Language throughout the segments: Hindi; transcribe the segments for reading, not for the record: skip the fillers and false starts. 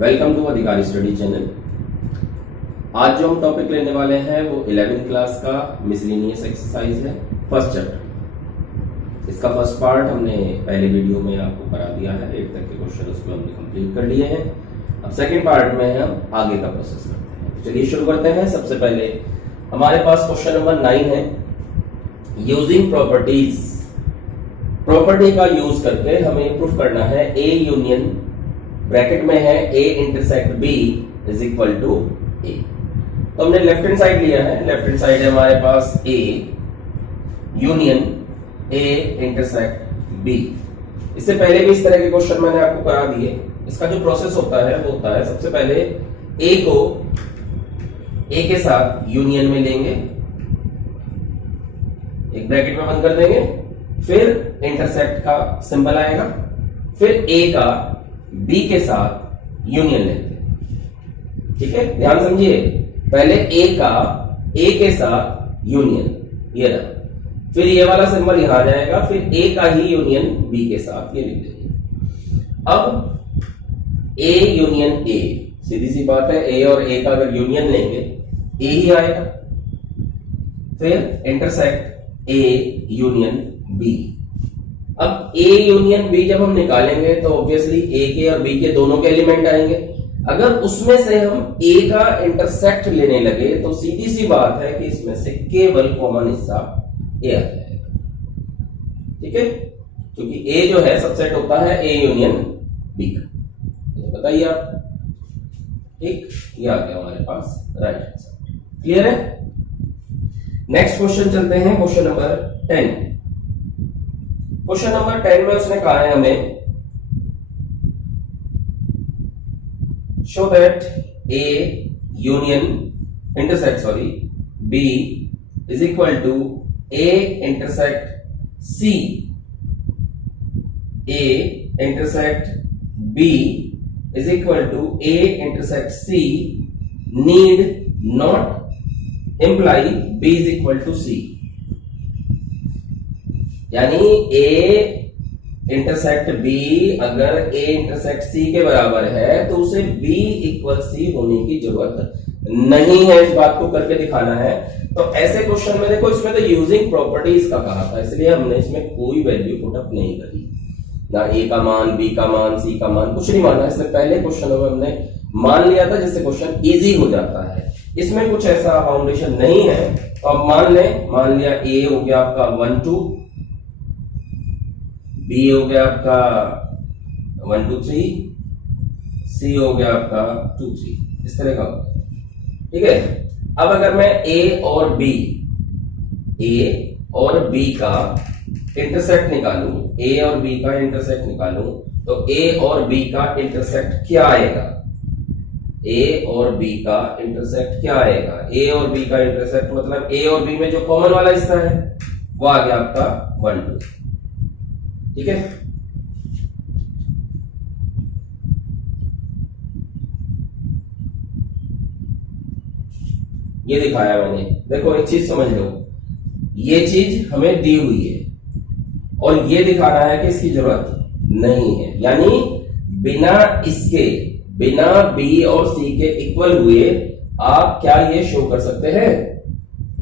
वेलकम टू अधिकारी स्टडी चैनल। आज जो हम टॉपिक लेने वाले हैं वो 11th क्लास का मिसलेनियस एक्सरसाइज है, फर्स्ट चैप्टर। इसका फर्स्ट पार्ट हमने पहले वीडियो में आपको करा दिया है, 8 तक के क्वेश्चन उसको हमने कंप्लीट कर लिए हैं। अब सेकंड पार्ट में हम आगे का प्रोसेस करते हैं। तो चलिए शुरू करते हैं। सबसे पहले हमारे पास क्वेश्चन नंबर 9 है, यूजिंग प्रॉपर्टीज। प्रॉपर्टी का यूज करके हमें प्रूफ करना है ए यूनियन, ब्रैकेट में है A intersect B is equal to A. तो हमने लेफ्ट हैंड साइड लिया है, लेफ्ट हैंड साइड है हमारे पास A union A intersect B. इससे पहले भी इस तरह के क्वेश्चन मैंने आपको करा दिए। इसका जो प्रोसेस होता है वो होता है, सबसे पहले ए को ए के साथ यूनियन में लेंगे, एक ब्रैकेट में बंद कर देंगे, फिर इंटरसेक्ट का सिंबल आएगा, फिर ए का बी के साथ यूनियन लेते हैं। ठीक है, ध्यान समझिए। पहले ए का ए के साथ यूनियन, ये रहा, फिर ये वाला सिंबल यहां आ जाएगा, फिर ए का ही यूनियन बी के साथ, ये लिख देंगे। अब ए यूनियन ए, सीधी सी बात है, ए और ए का अगर यूनियन लेंगे ए ही आएगा, फिर इंटरसेक्ट ए यूनियन बी। अब ए यूनियन बी जब हम निकालेंगे तो ऑब्वियसली ए के और बी के दोनों के एलिमेंट आएंगे। अगर उसमें से हम ए का इंटरसेक्ट लेने लगे तो सीधी सी बात है कि इसमें से केवल कॉमन हिस्सा ए आ जाएगा। ठीक है, क्योंकि ए जो है सबसेट होता है ए यूनियन बी का। तो बताइए आप, ठीक, ये आ गया हमारे पास राइट आंसर। क्लियर है। नेक्स्ट क्वेश्चन चलते हैं, क्वेश्चन नंबर 10। क्वेश्चन नंबर 10 में उसने कहा है हमें show that A union intersect B is equal to A intersect C. A intersect B is equal to A intersect C need not imply B is equal to C. यानी ए इंटरसेक्ट बी अगर ए इंटरसेक्ट सी के बराबर है तो उसे बी इक्वल सी होने की जरूरत नहीं है। इस बात को करके दिखाना है। तो ऐसे क्वेश्चन में देखो, इसमें तो यूजिंग प्रॉपर्टीज का कहा था, इसलिए हमने इसमें कोई वैल्यू पुट अप नहीं करी, ना ए का मान, बी का मान, सी का मान, कुछ नहीं माना। इससे पहले क्वेश्चन में हमने मान लिया था, जिससे क्वेश्चन इजी हो जाता है। इसमें कुछ ऐसा फाउंडेशन नहीं है। तो अब मान लिया ए हो गया आपका 1 2, बी हो गया आपका 1 2 3, सी हो गया आपका 2 3, इस तरह का होगा। ठीक है। अब अगर मैं ए और बी का इंटरसेक्ट निकालूं, ए और बी का इंटरसेक्ट निकालूं, तो ए और बी का इंटरसेक्ट क्या आएगा? ए और बी का इंटरसेक्ट क्या आएगा? ए और बी का इंटरसेक्ट मतलब ए और बी में जो कॉमन वाला हिस्सा है वो आ गया आपका 1 2। ठीक है। ये दिखाया मैंने, देखो एक चीज समझ लो, ये चीज हमें दी हुई है और ये दिखा रहा है कि इसकी जरूरत नहीं है। यानी बिना इसके, बिना बी और सी के इक्वल हुए आप क्या ये शो कर सकते हैं?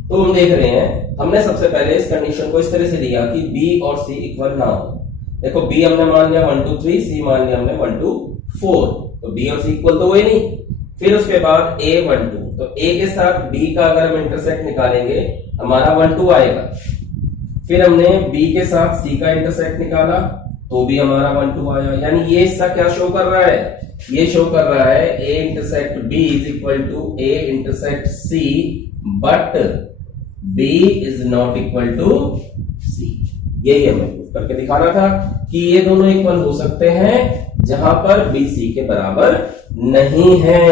तो हम देख रहे हैं, हमने सबसे पहले इस कंडीशन को इस तरह से दिया कि बी और सी इक्वल ना हो। देखो बी हमने मान लिया 1 2 3, सी मान लिया हमने 1 2 4, तो बी और सी इक्वल तो हुए नहीं। फिर उसके बाद ए 1 2, तो ए के साथ बी का अगर हम इंटरसेक्ट निकालेंगे हमारा 1 2 आएगा। फिर हमने बी के साथ सी का इंटरसेक्ट निकाला तो भी हमारा 1 2 आया। यानी ये हिस्सा क्या शो कर रहा है? ये शो कर रहा है A intersect B is equal to A intersect C, but B is not equal to C. यही हमें प्रूफ करके दिखाना था कि ये दोनों इक्वल हो सकते हैं जहां पर बी सी के बराबर नहीं है।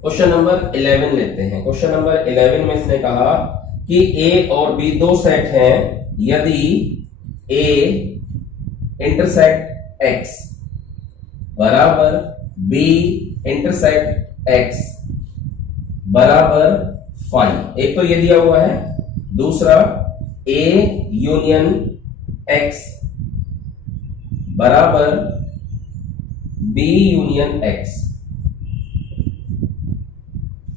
क्वेश्चन नंबर 11 लेते हैं। क्वेश्चन नंबर 11 में इसने कहा कि ए और बी दो सेट हैं यदि ए इंटरसेक्ट एक्स बराबर बी इंटरसेक्ट एक्स बराबर 5। एक तो ये दिया हुआ है, दूसरा ए यूनियन एक्स बराबर बी यूनियन एक्स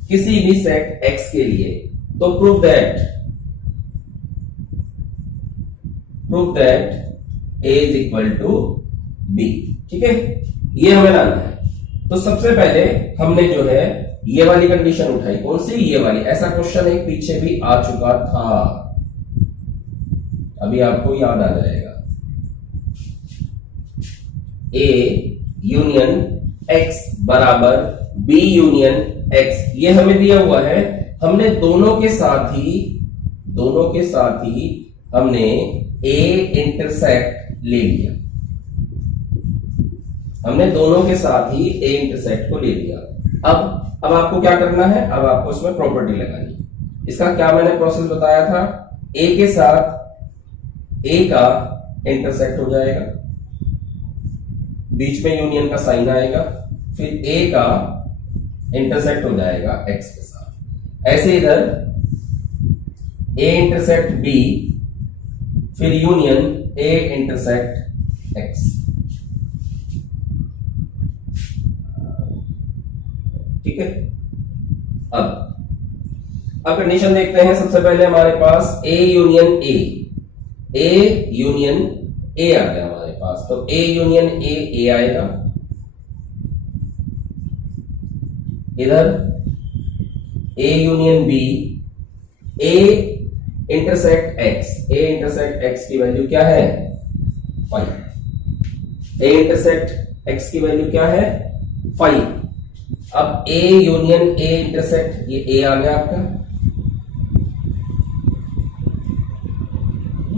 किसी भी सेट एक्स के लिए, तो prove that A is equal to B. ठीक है, ये हमें लाना है। तो सबसे पहले हमने जो है ये वाली कंडीशन उठाई, कौन सी, ये वाली। ऐसा क्वेश्चन एक पीछे भी आ चुका था, अभी आपको याद आ जाएगा। ए यूनियन एक्स बराबर बी यूनियन एक्स, ये हमें दिया हुआ है। हमने दोनों के साथ ही हमने ए इंटरसेक्ट ले लिया, हमने दोनों के साथ ही ए इंटरसेक्ट को ले लिया। अब आपको क्या करना है, अब आपको इसमें प्रॉपर्टी लगानी है। इसका क्या मैंने प्रोसेस बताया था, ए के साथ ए का इंटरसेक्ट हो जाएगा, बीच में यूनियन का साइन आएगा, फिर ए का इंटरसेक्ट हो जाएगा एक्स के साथ। ऐसे इधर ए इंटरसेक्ट बी, फिर यूनियन ए इंटरसेक्ट एक्स। ठीक है, अब कंडीशन देखते हैं। सबसे पहले हमारे पास ए यूनियन ए आ गया हमारे पास, तो ए यूनियन ए आएगा, इधर A union B, A intersect X की वैल्यू क्या है 5, ए इंटरसेक्ट एक्स की वैल्यू क्या है 5। अब ए यूनियन ए इंटरसेक्ट, ये ए आ गया आपका,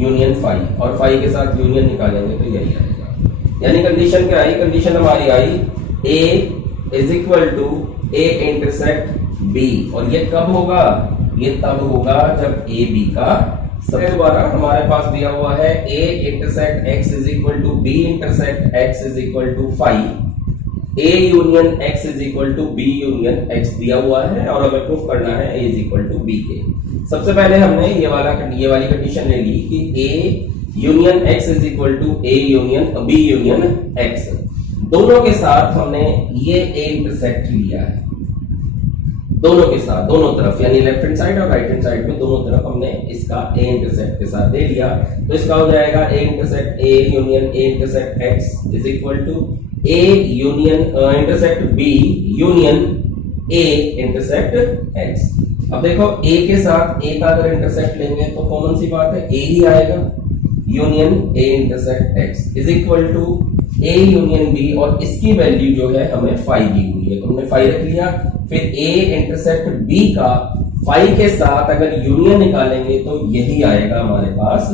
यूनियन 5, और 5 के साथ यूनियन निकालेंगे तो यही आएगा। यानी कंडीशन क्या आई, कंडीशन हमारी आई A is equal to A intersect B, और ये कब होगा, ये तब होगा जब ए बी का सबसे दोबारा हमारे पास दिया हुआ है A intersect X is equal to B intersect X is equal to 5, A union X is equal to B union X दिया हुआ है, और हमें प्रूफ करना है A is equal to B के। सबसे पहले हमने ये वाली कंडीशन ले ली कि A union X is equal to A union B union X, दोनों के साथ हमने ये ए इंटरसेक्ट लिया है, दोनों के साथ, दोनों तरफ, यानी लेफ्ट हैंड साइड और राइट हैंड साइड में दोनों तरफ हमने इसका ए इंटरसेक्ट के साथ दे लिया। तो इसका हो जाएगा A intersect A union A intersect X is equal to A union intersect B union A intersect X. अब देखो ए के साथ ए का अगर इंटरसेक्ट लेंगे तो कॉमन सी बात है ए ही आएगा, union A intersect X is equal to A union B, और इसकी वैल्यू जो है हमें 5 दी हुई है, तो हमने 5 रख लिया। फिर ए इंटरसेक्ट बी का 5 के साथ अगर यूनियन निकालेंगे तो यही आएगा हमारे पास,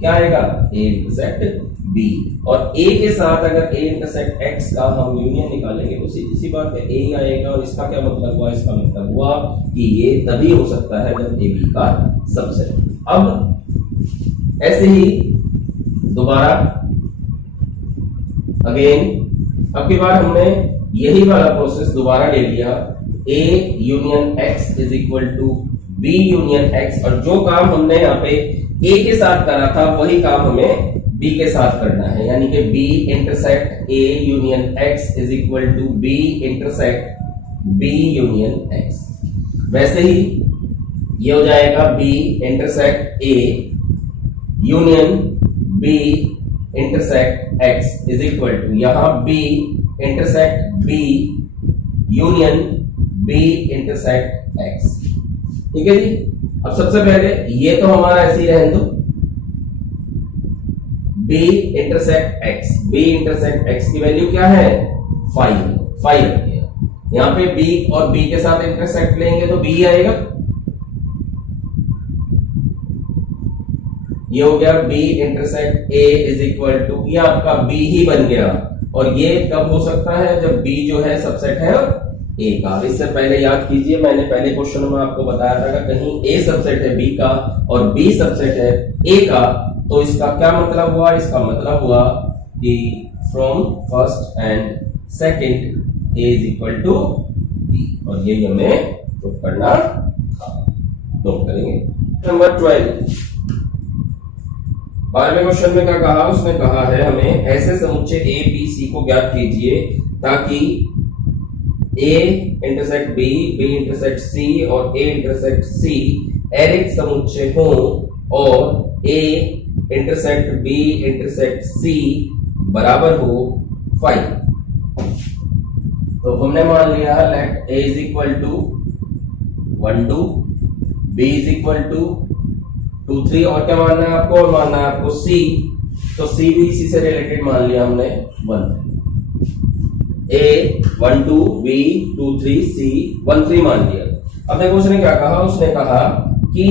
क्या आएगा ए इंटरसेक्ट बी, और ए के साथ अगर ए इंटरसेक्ट एक्स का हम यूनियन निकालेंगे तो सीधी सी बात है ए ही आएगा। और इसका क्या मतलब हुआ, इसका मतलब हुआ कि ये तभी हो सकता है जब ए बी का सबसेट। अब ऐसे ही दोबारा अगेन अब की बार हमने यही वाला प्रोसेस दोबारा ले लिया, A union X is equal to B union X, और जो काम हमने यहाँ पे ए के साथ करा था वही काम हमें बी के साथ करना है, यानी कि B intersect A union X is equal to B intersect B union X. वैसे ही ये हो जाएगा B intersect A union B intersect X is equal to, यहां B intersect B union B intersect X. ठीक है जी। अब सबसे पहले ये तो हमारा ऐसे ही रहने दो, बी इंटरसेक्ट एक्स की वैल्यू क्या है 5 रखिए। यहां पे बी और बी के साथ इंटरसेक्ट लेंगे तो बी आएगा, ये हो गया B intersect A is equal to, ये आपका बी ही बन गया। और ये कब हो सकता है, जब बी जो है सबसेट है ए का। इससे पहले याद कीजिए, मैंने पहले क्वेश्चन में आपको बताया था कि कहीं ए सबसेट है बी का और बी सबसेट है ए का, तो इसका क्या मतलब हुआ, इसका मतलब हुआ कि from first and second A is equal to B, और ये हमें प्रूफ करना था। नोट करेंगे। नंबर 12, 12वें क्वेश्चन में क्या कहा, उसने कहा है हमें ऐसे समुच्चय ए बी सी को ज्ञात कीजिए ताकि A intersect B, B intersect C और ए इंटरसेक्ट सी एरिक समुच्चय हो और A intersect B intersect C बराबर हो 5। तो हमने मान लिया let A is equal to 1 2, B is equal to 2 3 और क्या मानना है आपको, और मानना है आपको सी। तो सी भी इसी से रिलेटेड मान लिया हमने 1 ए 1 2 बी 2 3 सी 1 3 मान लिया। अब देखो उसने क्या कहा, उसने कहा कि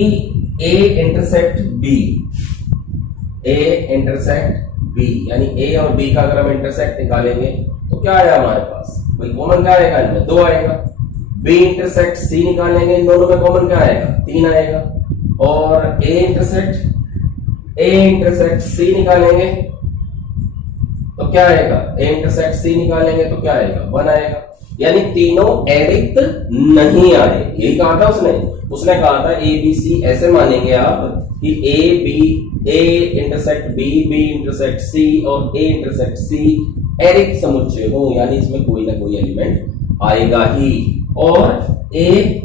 A intersect B, A intersect B यानी ए और बी का अगर हम इंटरसेक्ट निकालेंगे तो क्या आया हमारे पास, भाई कॉमन क्या आएगा इनमें, 2 आएगा। बी इंटरसेक्ट सी निकालेंगे, इन दोनों में कॉमन क्या आएगा, 3 आएगा। और ए इंटरसेक्ट सी निकालेंगे तो क्या आएगा, ए इंटरसेक्ट सी निकालेंगे तो क्या आएगा, 1 आएगा। यानी तीनों एरिक्त नहीं आए, यही कहा था उसने कहा था ए बी सी ऐसे मानेंगे आप कि A intersect B, B intersect C और ए इंटरसेक्ट सी एरिक्त समुच्चय हो, यानी इसमें कोई ना कोई एलिमेंट आएगा ही। और A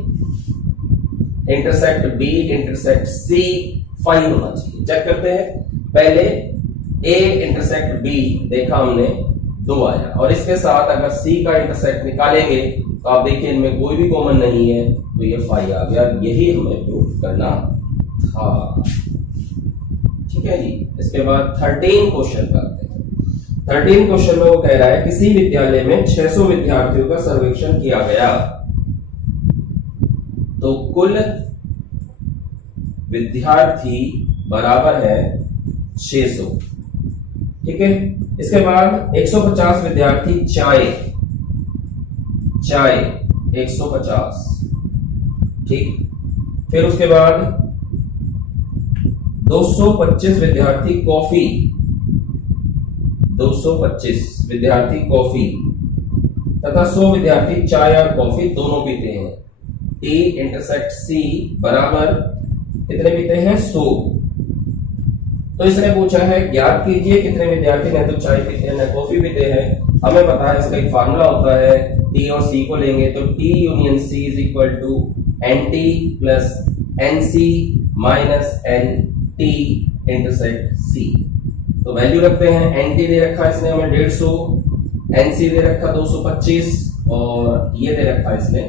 intersect B intersect C 5 होना चाहिए। चेक करते हैं, पहले ए इंटरसेक्ट बी देखा हमने 2 आया, और इसके साथ अगर सी का इंटरसेक्ट निकालेंगे तो आप देखिए इनमें कोई भी कॉमन नहीं है तो ये 5 आ गया। यही हमें प्रूफ करना था। ठीक है जी। इसके बाद 13 क्वेश्चन पे आते हैं। 13 क्वेश्चन में वो कह रहा है किसी विद्यालय में 600 विद्यार्थियों का सर्वेक्षण किया गया तो कुल विद्यार्थी बराबर है 600। ठीक है। इसके बाद 150 विद्यार्थी चाय 150। ठीक। फिर उसके बाद 225 विद्यार्थी कॉफी, 225 विद्यार्थी कॉफी तथा 100 विद्यार्थी चाय और कॉफी दोनों पीते हैं। टी इंटरसेक्ट सी बराबर कितने पीते हैं, 100। तो इसने पूछा है ज्ञात कीजिए कितने विद्यार्थी न तो चाय पीते हैं न कॉफी पीते हैं। हमें पता है इसका एक फार्मूला होता है, टी और सी को लेंगे तो T union C is equal to n T plus n C minus n T intersect C. तो वैल्यू रखते हैं, एन टी दे रखा इसने हमें 150, एन सी दे रखा 225 और ये दे रखा इसने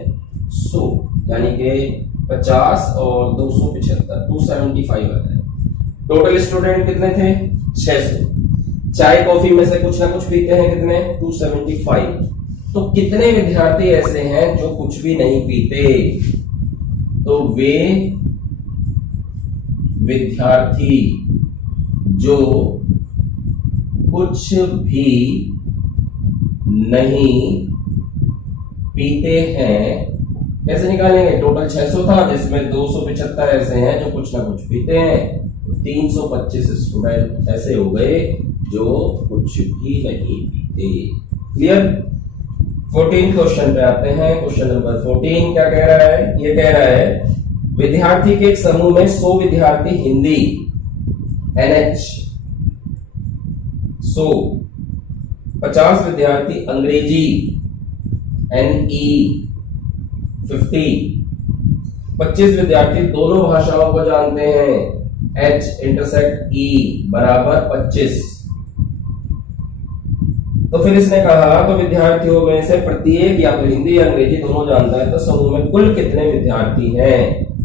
100, यानी कि 50 और 275 275 आ जाए। टोटल स्टूडेंट कितने थे, 600। चाय कॉफी में से कुछ ना कुछ पीते हैं कितने, 275। तो कितने विद्यार्थी ऐसे हैं जो कुछ भी नहीं पीते, तो वे विद्यार्थी जो कुछ भी नहीं पीते हैं, कैसे निकालेंगे, टोटल 600 था जिसमें 275 ऐसे हैं जो कुछ ना कुछ पीते हैं, 325 स्टूडेंट ऐसे हो गए जो कुछ भी नहीं पीते। क्लियर। 14 क्वेश्चन पे आते हैं। क्वेश्चन नंबर 14 क्या कह रहा है, ये कह रहा है विद्यार्थी के एक समूह में 100 विद्यार्थी हिंदी NH 100, 50 विद्यार्थी अंग्रेजी NE 50, 25 विद्यार्थी दोनों भाषाओं को जानते हैं H इंटरसेक्ट E बराबर 25। तो फिर इसने कहा तो विद्यार्थियों में से प्रत्येक या तो हिंदी या अंग्रेजी दोनों जानता है तो समूह में कुल कितने विद्यार्थी हैं,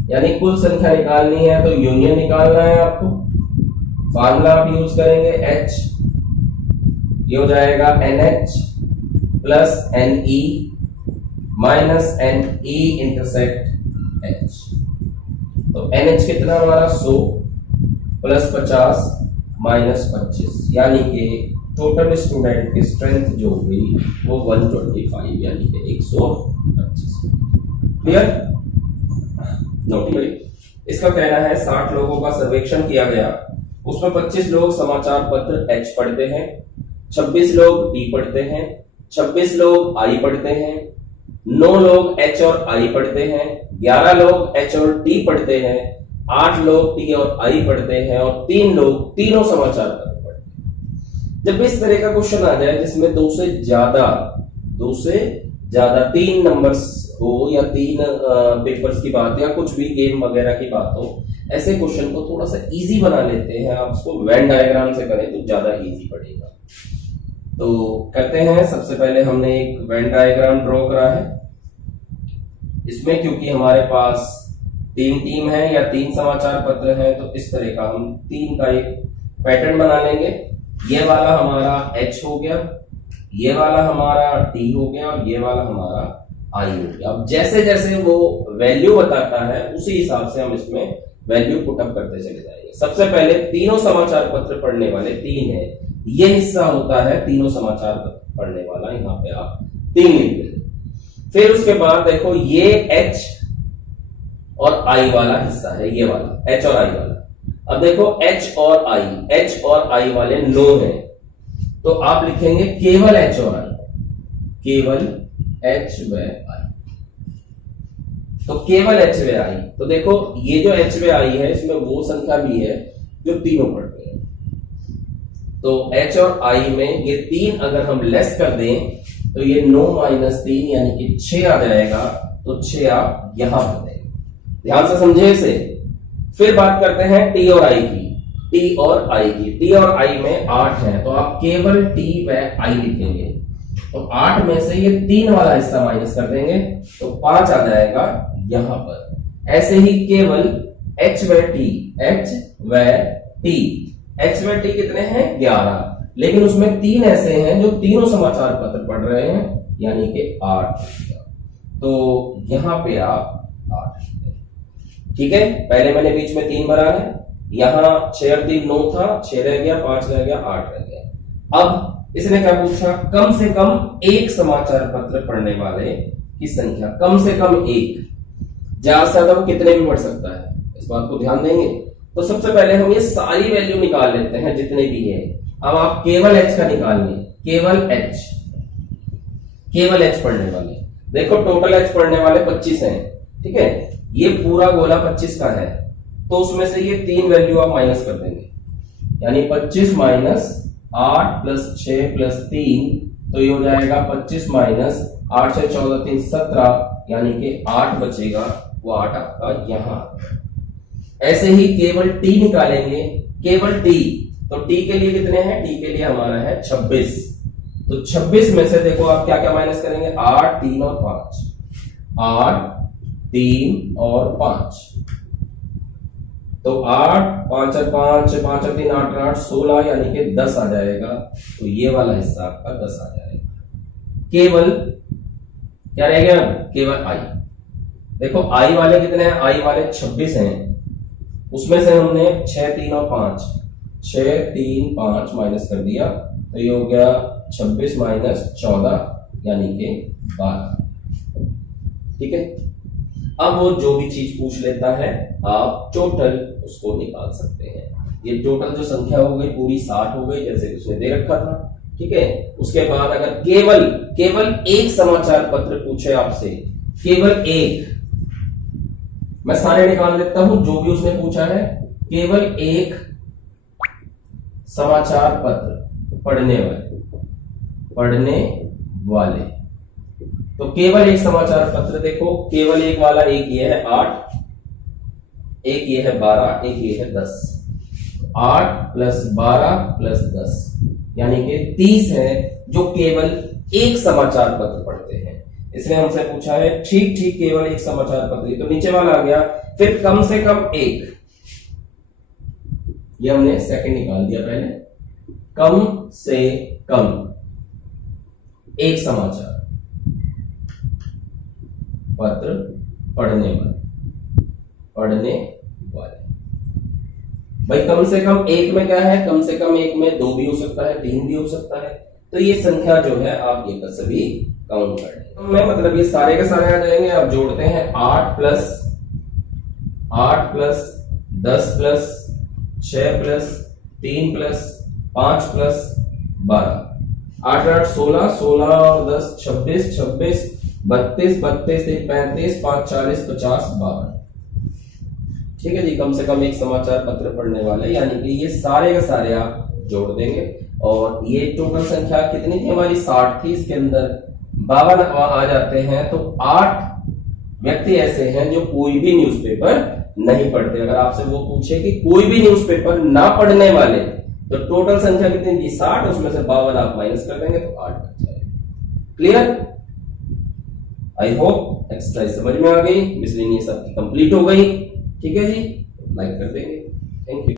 यानी कुल संख्या निकालनी है तो यूनियन निकालना है आपको। फार्मूला आप यूज करेंगे H, ये हो जाएगा NH plus NE minus NE intersect H। तो NH कितना हमारा 100 प्लस 50 माइनस 25, यानी कि टोटल स्टूडेंट की स्ट्रेंथ जो हुई वो 125 यानी कि 125। क्लियर। नोटिस इसका कहना है 60 लोगों का सर्वेक्षण किया गया, उसमें 25 लोग समाचार पत्र H पढ़ते हैं, 26 लोग D पढ़ते हैं, 26 लोग I पढ़ते हैं, 9 लोग H और I पढ़ते हैं, 11 लोग H और T पढ़ते हैं, 8 लोग टी और आई पढ़ते हैं और 3 लोग तीनों समाचार पत्र पढ़ते हैं। जब इस तरह का क्वेश्चन आ जाए जिसमें दो से ज्यादा 3 नंबर्स हो या 3 पेपर्स की बात या कुछ भी गेम वगैरह की बात हो, ऐसे क्वेश्चन को थोड़ा सा इजी बना लेते हैं। आप उसको वेन डायग्राम से करें तो ज्यादा इजी पड़ेगा। तो करते हैं, सबसे पहले हमने एक वेन डायग्राम ड्रॉ करा है। इसमें क्योंकि हमारे पास 3 टीम है या 3 समाचार पत्र हैं, तो इस तरह का हम 3 का एक पैटर्न बना लेंगे। ये वाला हमारा H हो गया, ये वाला हमारा T हो गया और ये वाला हमारा I हो गया। अब जैसे जैसे वो वैल्यू बताता है उसी हिसाब से हम इसमें वैल्यू पुटअप करते चले जाएंगे। सबसे पहले तीनों समाचार पत्र पढ़ने वाले 3 है, ये हिस्सा होता है तीनों समाचार पत्र पढ़ने वाला, यहाँ पे आप 3 लिख दें। फिर उसके बाद देखो ये H और I वाला हिस्सा है, ये वाला H और I वाला। अब देखो H और I वाले 9 है, तो आप लिखेंगे केवल H और I, केवल H व I। तो केवल H व I, तो देखो ये जो H व I है इसमें वो संख्या भी है जो तीनों पढ़ते हैं। तो H और I में ये 3 अगर हम लेस कर दें तो ये 9 - 3 यानी कि 6 आ जाएगा। तो 6 आप यहां पर दें, ध्यान से समझे इसे। फिर बात करते हैं T और I की। T और I में 8 है, तो आप केवल T व I लिखेंगे। तो 8 में से ये 3 वाला हिस्सा माइनस कर देंगे तो 5 आ जाएगा यहां पर। ऐसे ही केवल H व T कितने हैं? 11, लेकिन उसमें 3 ऐसे हैं जो तीनों समाचार पत्र पढ़ रहे हैं, यानी कि 8। तो यहां पे आप 8, ठीक है। पहले मैंने बीच में 3 भरा है, यहां 6 और 3 9 था, 6 रह गया, 5 रह गया, 8 रह गया। अब इसने क्या पूछा? कम से कम एक समाचार पत्र पढ़ने वाले की संख्या, कम से कम एक। ज्यादा से ज्यादा वो कितने भी पढ़ सकता है, इस बात को ध्यान देंगे। तो सबसे पहले हम ये सारी वैल्यू निकाल लेते हैं जितने भी है। अब आप केवल H का निकालिए, केवल H पढ़ने वाले। देखो टोटल H पढ़ने वाले 25 हैं, ठीक है। ये पूरा गोला 25 का है, तो उसमें से ये 3 वैल्यू आप माइनस कर देंगे, यानी 25 - 8 + 6 + 3, तो ये हो जाएगा 25 - 8 से 14 3 17, यानी कि 8 बचेगा, वो 8 आपका यहां। ऐसे ही केवल T निकालेंगे, केवल T, तो T के लिए कितने हैं? T के लिए हमारा है 26। तो 26 में से देखो आप क्या क्या माइनस करेंगे? 8 3 और 5, 8 3 और 5, तो 8 5 और 5 5 और 3 8 8 16, यानी कि 10 आ जाएगा। तो ये वाला हिस्सा आपका 10 आ जाएगा। केवल क्या रह गया? केवल I। देखो I वाले कितने हैं? I वाले 26 हैं, उसमें से हमने 6 3 और 5, 6 3 5 माइनस कर दिया, तो ये हो गया 26 - 14, यानी कि 12, ठीक है। अब वो जो भी चीज पूछ लेता है आप टोटल उसको निकाल सकते हैं। ये टोटल जो संख्या हो गई पूरी 60 हो गई, जैसे उसने दे रखा था, ठीक है। उसके बाद अगर केवल एक समाचार पत्र पूछे आपसे, केवल एक, मैं सारे निकाल देता हूं जो भी उसने पूछा है। केवल एक समाचार पत्र पढ़ने वाले, तो केवल एक समाचार पत्र, देखो केवल एक वाला, एक ये है 8, एक ये है 12, एक ये है 10। 8 + 12 + 10, यानी कि 30 है जो केवल एक समाचार पत्र पढ़ते हैं। इसने हमसे पूछा है ठीक केवल एक समाचार पत्र, तो नीचे वाला आ गया। फिर कम से कम एक, ये हमने सेकंड निकाल दिया पहले। कम से कम एक समाचार पत्र पढ़ने वाले। भाई कम से कम एक में क्या है? कम से कम एक में 2 भी हो सकता है, 3 भी हो सकता है। तो ये संख्या जो है आप ये सभी काउंट कर लें। तो मैं मतलब ये सारे के सारे आ जाएंगे। आप जोड़ते हैं 8 + 10 + 6 + 3 + 5 + 12, 8 8 16, 16 और 10 26, 26 32, 32 3 35, 5 40 50 52, ठीक है जी, कम से कम एक समाचार पत्र पढ़ने वाले, यानी कि ये सारे के सारे आप जोड़ देंगे। और ये टोटल संख्या कितनी थी हमारी, 60 थी, इसके अंदर 52 आ जाते हैं, तो 8 व्यक्ति ऐसे हैं जो कोई भी न्यूज़पेपर नहीं पढ़ते। अगर आपसे वो पूछे कि कोई भी न्यूज़पेपर ना पढ़ने वाले, तो टोटल संख्या कितनी थी, 60, उसमें से 52 आप माइनस कर देंगे तो 8 बच जाएगा। क्लियर? आई होप एक्सरसाइज समझ में आ गई, मिसलेनियस आपकी कंप्लीट हो गई। ठीक है जी, लाइक कर देंगे। Thank you.